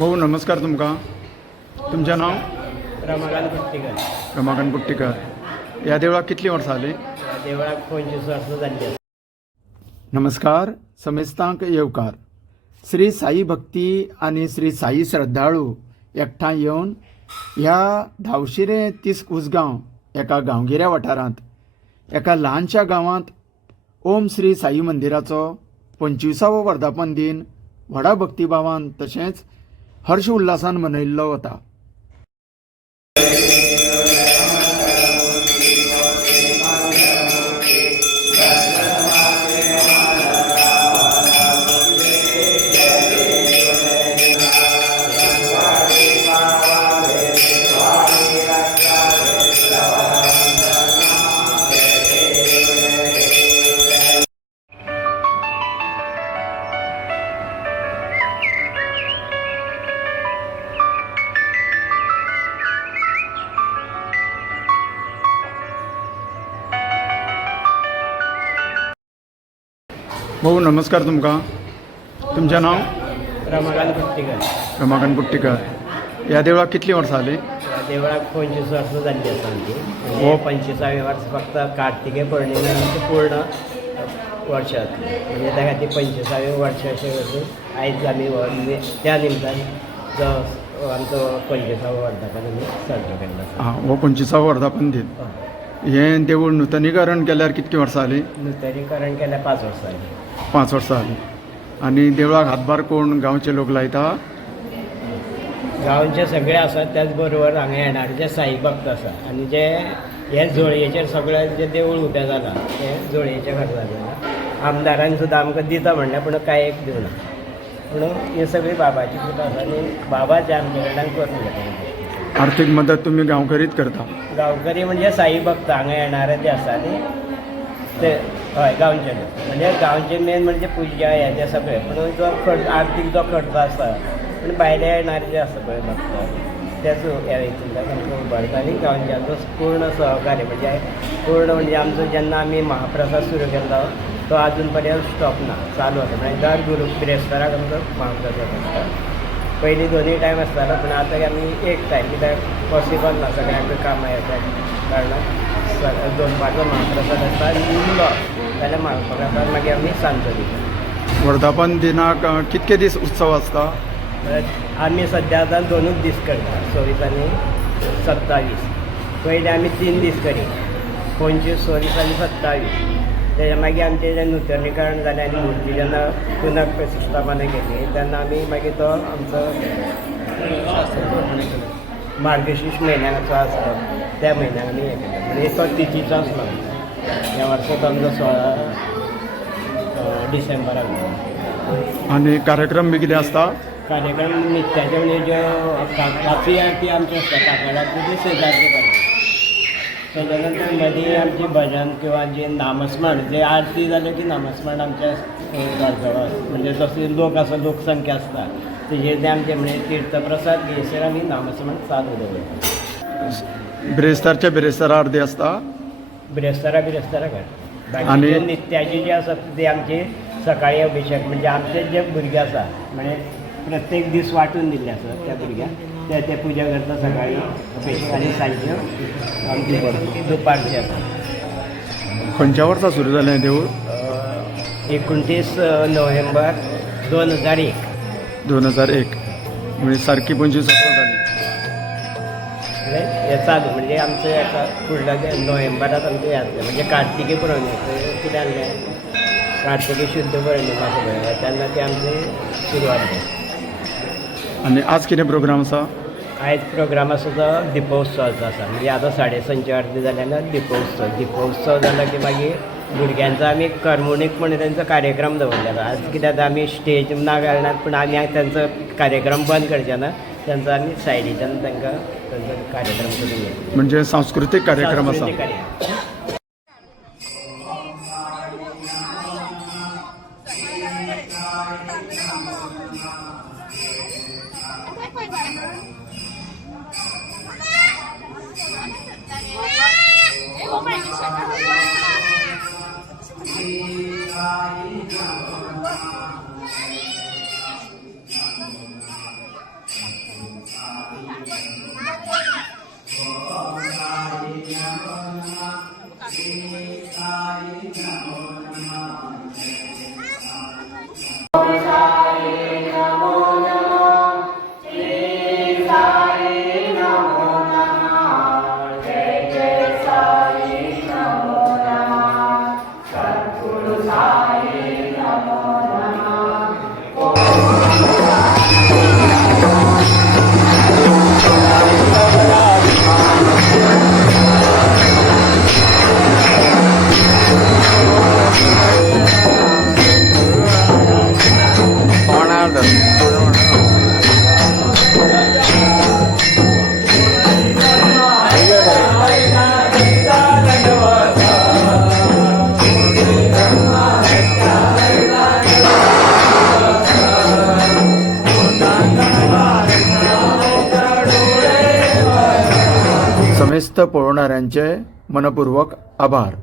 भाऊ नमस्कार. तुमचं नाव? रमाकांत कुट्टीकर. रमाकांत कुट्टीकर. या देवळाक कितली वर्सां जाली? देवळाक 25 वर्सां जाल्ली. नमस्कार. समेस्तांक येवकार. श्री साई भक्ती आणि श्री साई श्रद्धाळू एकठांय येवन ह्या धावशिरे 30 उसगांव एका गांवगिऱ्या वाठारांत एका ल्हानशा गांवांत ओम श्री साई मंदिराचो 25वो वर्धापन दिन व्हडा भक्तिभावान तशेंच हर्ष उल्हासान मनयल्लो वता. भाऊ नमस्कार. तुमचं नाव? रमाकांत कुट्टीकर. रमाकांत कुट्टीकर. या देवळाक कितली वर्सां जाली? देवळाक 25 वर्सां जाल्ली आसा आमची. हो. 25वे वर्स फक्त कार्तिके पौर्णिमेची पूर्ण वर्ष जातली. म्हणजे त्या खातीर 25वे वर्ष अशें करून आयज आमी त्या निमतान जो आमचो 25वो वर्धापन आमी साजरो केल्लो आसा. हो 25वो वर्धापन दिन. हें देवूळ नूतनीकरण केल्यार कितकी वर्सां जाली? नूतनीकरण केल्यार 5 वर्सां जालीं. 5 वर्सां जाली. आनी देवळाक हातभार कोण गांवचे लोक लायता? गांवचे सगळे आसात. त्याच बरोबर हांगा येणारे जे साई भक्त आसा आनी जे हे जोळयेचेर सगळें जे देवूळ उबें जालां तें जोळयेच्या खर्चान जालां. आमदारान सुद्दां आमकां दिता म्हणलें पूण कांयच दिवना. पूण हे सगळी बाबाची कृपा आसा आनी बाबा जे आमचे कडल्यान करून घेता. आर्थीक मदत तुमी गांवकरीच करता? गांवकरी म्हणजे साई भक्त हांगा येणारे जे आसा न्ही ते हय गांवचे लोक. म्हणजे गांवचे मेन म्हणजे पुजा हे ते सगळे. पूण जो खर्च आर्थीक जो खर्च आसा पूण भायले येणारे जे आसा पळय भक्त तेच ह्या हितूंतल्यान आमकां उबारता आनी गांवच्यांचो पूर्ण सहकार्य म्हणजे पूर्ण म्हणजे आमचो जेन्ना आमी महाप्रसाद सुरू केल्लो तो आजून पर्यंत स्टॉप ना, चालू आसा. म्हणजे दर गुरू बिरेस्ताराक आमचो महाप्रसाद आसता. पयलीं 2 टायम आसतालो पूण आतां आमी एक टायम कित्याक पॉसिबल ना सगळ्यांक कामां येता कारणान 2 पाटो महाप्रसाद आसता आनी उरलो जाल्यार महाप्रसाद मागीर आमी सांजचो दिता. वर्धापन दिनाक कितके दीस उत्सव आसता? आमी सद्या आतां 2च दीस करता, 26 आनी 27. पयलीं आमी 3 दीस करी, 25, 26 आनी 27. तेच्या मागीर आमचें जें नूतनीकरण जालें आनी मुर्ती जेन्ना पुनक प्रतिश्ठापना केली तेन्ना आमी मागीर तो आमचो मार्गशीर्श म्हयन्याचो आसता त्या म्हयन्याक आमी हें केलो. म्हणजे तो तिथीचो आसलो. ह्या वर्सा आमचो 16 डिसेंबराक जालो. आनी कार्यक्रम बी कितें आसता? कार्यक्रम नित्याचे म्हणजे ज्यो काफी आरती आमची आसता काकडाची ती शेजारचे करता. तेच्या नंतर मदीं आमची भजन किंवा जे नामस्मरण जे आरती जाले की नामस्मरण आमच्या घरजवळ म्हणजे जशी लोक आसा लोकसंख्या आसता तेजेर आमचे म्हणजे तीर्थप्रसाद घेयसर आमी नामस्मरण चालू दवरता. बिरेस्तार आरती आसता? बिरेस्तारा करता. आनी नित्याची जी आसा ती आमची सकाळी अभिषेक म्हणजे आमचे जे भुरगे आसा म्हणजे प्रत्येक दीस वांटून दिल्ले आसा त्या भुरग्यांक ते पुजा करता सकाळी अभिषेक आनी सांजच्यो आमची दुपारची आसा. खंयच्या वर्सा सुरू जालें देवूळ? 29 नोव्हेंबर 2001. 2001 म्हणजे सारकी 25 वर्सां जाली. हे चालू म्हणजे आमचं एका फुडल्या नोव्हेंबरात आमचें हें जातलें म्हणजे कार्तिकी पौर्णिमा कितें जाल्लें कार्तिकी शुद्ध पौर्णिमा पळय तेन्ना ती आमची सुरवात जाली. आनी आज कितें प्रोग्राम आसा? आयज प्रोग्राम आसा तो दिपोत्सवाचो आसा. म्हणजे आतां 3:30 आरती जाल्यार दिपोत्सव जालो की मागीर भुरग्यांचो आमी करमणूक म्हणून तेंचो कार्यक्रम दवरलेलो. आज कित्याक आमी स्टेज ना कारणान पूण आमी तेंचो कार्यक्रम बंद करचे ना, तेंचो आमी सायडीच्यान तांकां तेंचो कार्यक्रम करून घेतलो. म्हणजे सांस्कृतीक कार्यक्रम आसा? पळोवणाऱ्यांचे मनपूर्वक आभार.